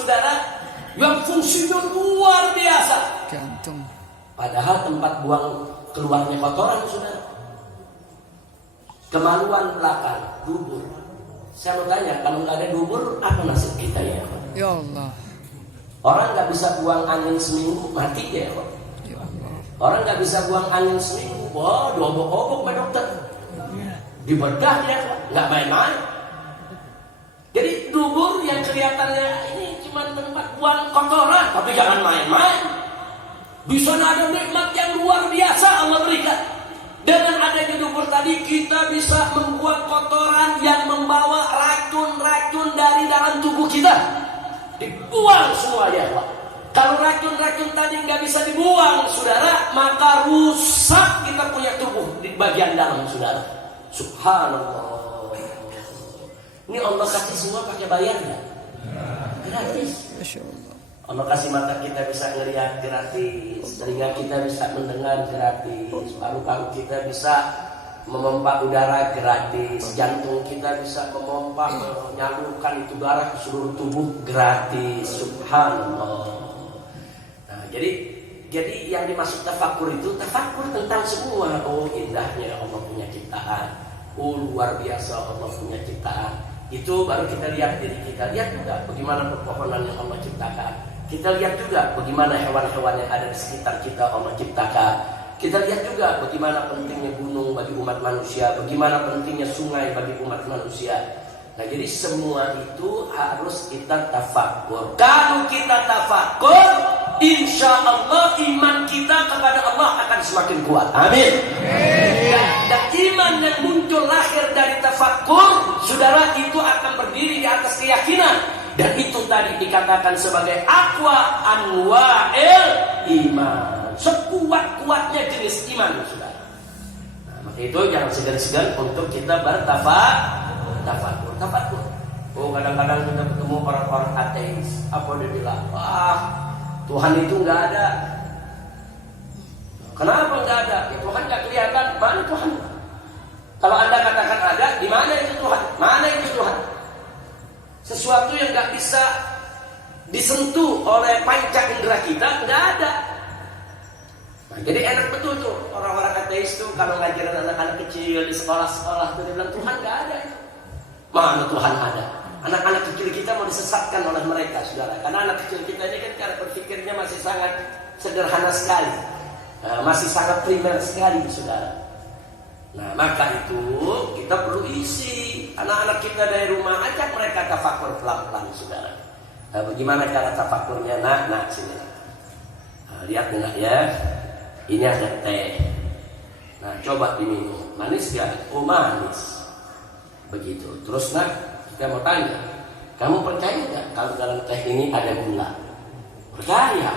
saudara, yang fungsinya luar biasa. Gantung. Padahal tempat buang keluarnya kotoran, saudara. Kemaluan belakang, dubur. Saya mau tanya, kalau nggak ada dubur, apa nasib kita ya? Ya Allah. Orang nggak bisa buang angin seminggu, mati ya kok. Ya Allah. Orang nggak bisa buang angin seminggu, wah, diobok-obok sama dokter. Dibedah dia, nggak main-main. Jadi dubur yang kelihatannya ini cuma tempat buang kotoran, tapi jangan main-main. Di sana ada nikmat yang luar biasa Allah berikan. Dengan adanya dubur tadi kita bisa membuang kotoran yang membawa racun-racun dari dalam tubuh kita. Dibuang semuanya, Pak. Kalau racun-racun tadi nggak bisa dibuang, saudara, maka rusak kita punya tubuh di bagian dalam, saudara. Subhanallah. Ini Allah kasih semua pakai bayar nggak? Gratis. Masya Allah. Allah kasih mata kita bisa ngelihat gratis, telinga kita bisa mendengar gratis, paru-paru kita bisa memompa udara gratis, jantung kita bisa memompa menyalurkan itu darah ke seluruh tubuh gratis. Subhanallah. Nah, jadi yang dimaksud tafakur itu tafakur tentang semua. Oh, indahnya Allah punya ciptaan. Oh, luar biasa Allah punya ciptaan. Itu baru kita lihat diri kita. Lihat juga bagaimana pepohonan yang Allah ciptakan. Kita lihat juga bagaimana hewan-hewan yang ada di sekitar kita Allah ciptakan. Kita lihat juga bagaimana pentingnya gunung bagi umat manusia, bagaimana pentingnya sungai bagi umat manusia. Nah, jadi semua itu harus kita tafakur. Kalau kita tafakur, insya Allah iman kita kepada Allah akan semakin kuat. Amin. Dan iman yang muncul lahir dari tafakur, saudara, itu akan berdiri di atas keyakinan. Dan itu tadi dikatakan sebagai aqwa anwa'il iman. Sekuat-kuatnya jenis iman, saudara. Nah, maka itu jangan segan-segan untuk kita tafakur. Oh, kadang-kadang kita ketemu orang-orang ateis. Apa dia bilang? Wah, Tuhan itu nggak ada. Kenapa nggak ada? Ya, Tuhan nggak kelihatan. Mana Tuhan? Kalau Anda katakan ada, di mana itu Tuhan? Mana itu Tuhan? Sesuatu yang nggak bisa disentuh oleh panca indera kita, nggak ada. Nah, jadi enak betul tuh orang-orang ateis tuh kalau ngajarin anak-anak kecil di sekolah-sekolah tuh dia bilang Tuhan nggak ada. Mana Tuhan ada? Anak-anak kecil kita mau disesatkan oleh mereka, saudara. Karena anak kecil kita ini kan cara berpikirnya masih sangat sederhana sekali, masih sangat primer sekali, saudara. Nah, maka itu kita perlu isi anak-anak kita dari rumah, ajak mereka tafakur pelan-pelan, saudara. Nah, bagaimana cara tafakurnya? Nah, sini. Nah, lihat enggak ya? Ini ada teh. Nah, coba diminum. Manis gak? Oh, manis. Begitu. Terus kita mau tanya, kamu percaya gak kalau dalam teh ini ada gula? Percaya.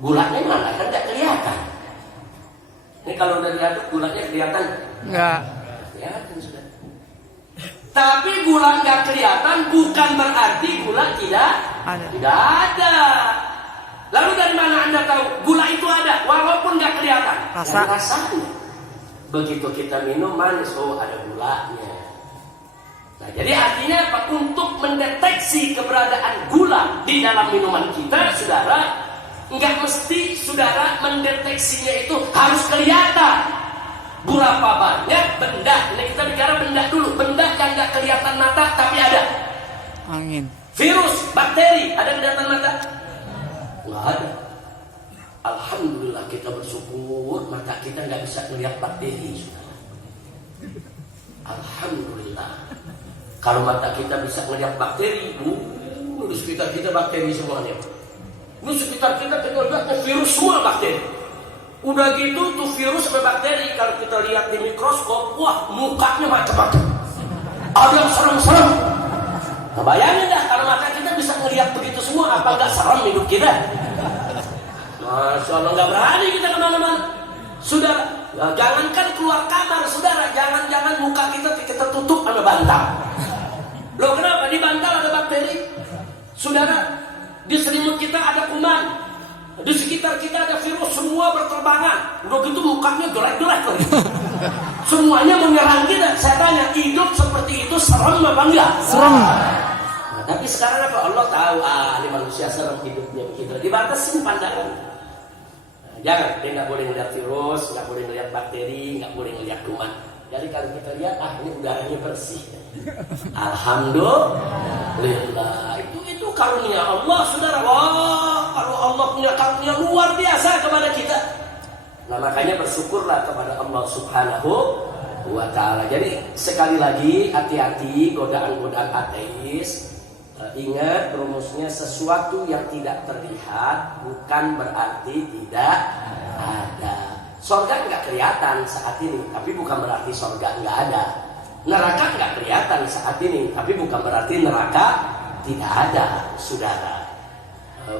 Gulanya mana? Kan gak kelihatan. Ini kalau udah diaduk gulanya kelihatan? Enggak. Kelihatan sudah. Tapi gula nggak kelihatan bukan berarti gula tidak ada. Lalu dari mana Anda tahu gula itu ada walaupun nggak kelihatan? Rasanya. Begitu kita minum manis, oh ada gulanya. Nah, jadi artinya apa? Untuk mendeteksi keberadaan gula di dalam minuman kita, saudara, nggak mesti saudara mendeteksinya itu harus kelihatan. Berapa banyak benda? Ini kita bicara benda dulu. Benda yang nggak kelihatan mata tapi ada. Angin. Virus, bakteri, ada kelihatan mata? Nggak ada. Alhamdulillah kita bersyukur mata kita nggak bisa melihat bakteri. Alhamdulillah. Kalau mata kita bisa melihat bakteri, di sekitar kita bakteri semuanya. Di sekitar kita lihat virus semua bakteri. Udah gitu tuh virus atau bakteri kalau kita lihat di mikroskop, wah mukanya macam-macam. Ada yang serem-serem. Nah, bayangin dah kalau mata kita bisa melihat begitu semua, apa nggak serem hidup kita? Masya Allah, nggak berani kita kemana-mana. Sudah, jangankan keluar kamar, saudara, jangan-jangan muka kita tutup sama bantal. Loh kenapa? Di bantal ada bakteri. Saudara, di selimut kita ada kuman. Di sekitar kita ada virus, semua berterbangan. Udah gitu mukanya jelek-jelek lagi. Semuanya menyerang kita. Saya tanya, hidup seperti itu serem apa enggak? Serem. Nah, Tapi sekarang apa? Allah tahu, ini manusia serem hidupnya begitu. Dibatasi pandangan. Jangan, dia nggak boleh melihat virus, nggak boleh melihat bakteri, nggak boleh melihat kuman. Jadi kalau kita lihat, ini udaranya bersih. Alhamdulillah. Itu karunia Allah, saudara. Wah, kalau Allah punya karunia luar biasa kepada kita. Nah, makanya bersyukurlah kepada Allah Subhanahu wa ta'ala. Jadi sekali lagi, hati-hati godaan-godaan ateis. Ingat rumusnya, sesuatu yang tidak terlihat bukan berarti tidak ada. Sorga nggak kelihatan saat ini, tapi bukan berarti sorga nggak ada. Neraka nggak kelihatan saat ini, tapi bukan berarti neraka tidak ada, saudara.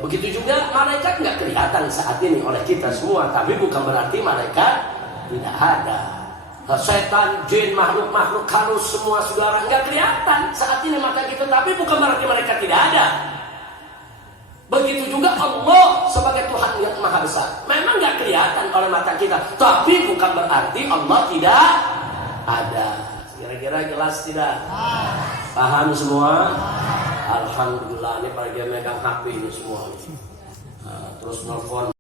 Begitu juga malaikat nggak kelihatan saat ini oleh kita semua, tapi bukan berarti malaikat tidak ada. Setan, jin, makhluk-makhluk halus semua, saudara, nggak kelihatan saat ini mata kita, tapi bukan berarti mereka tidak ada. Begitu juga Allah sebagai Tuhan yang Maha Besar, memang nggak kelihatan oleh mata kita, tapi bukan berarti Allah tidak ada. Kira-kira jelas tidak? Paham semua? Alhamdulillah, ini pada dia megang HP ini semua. Terus nelfon.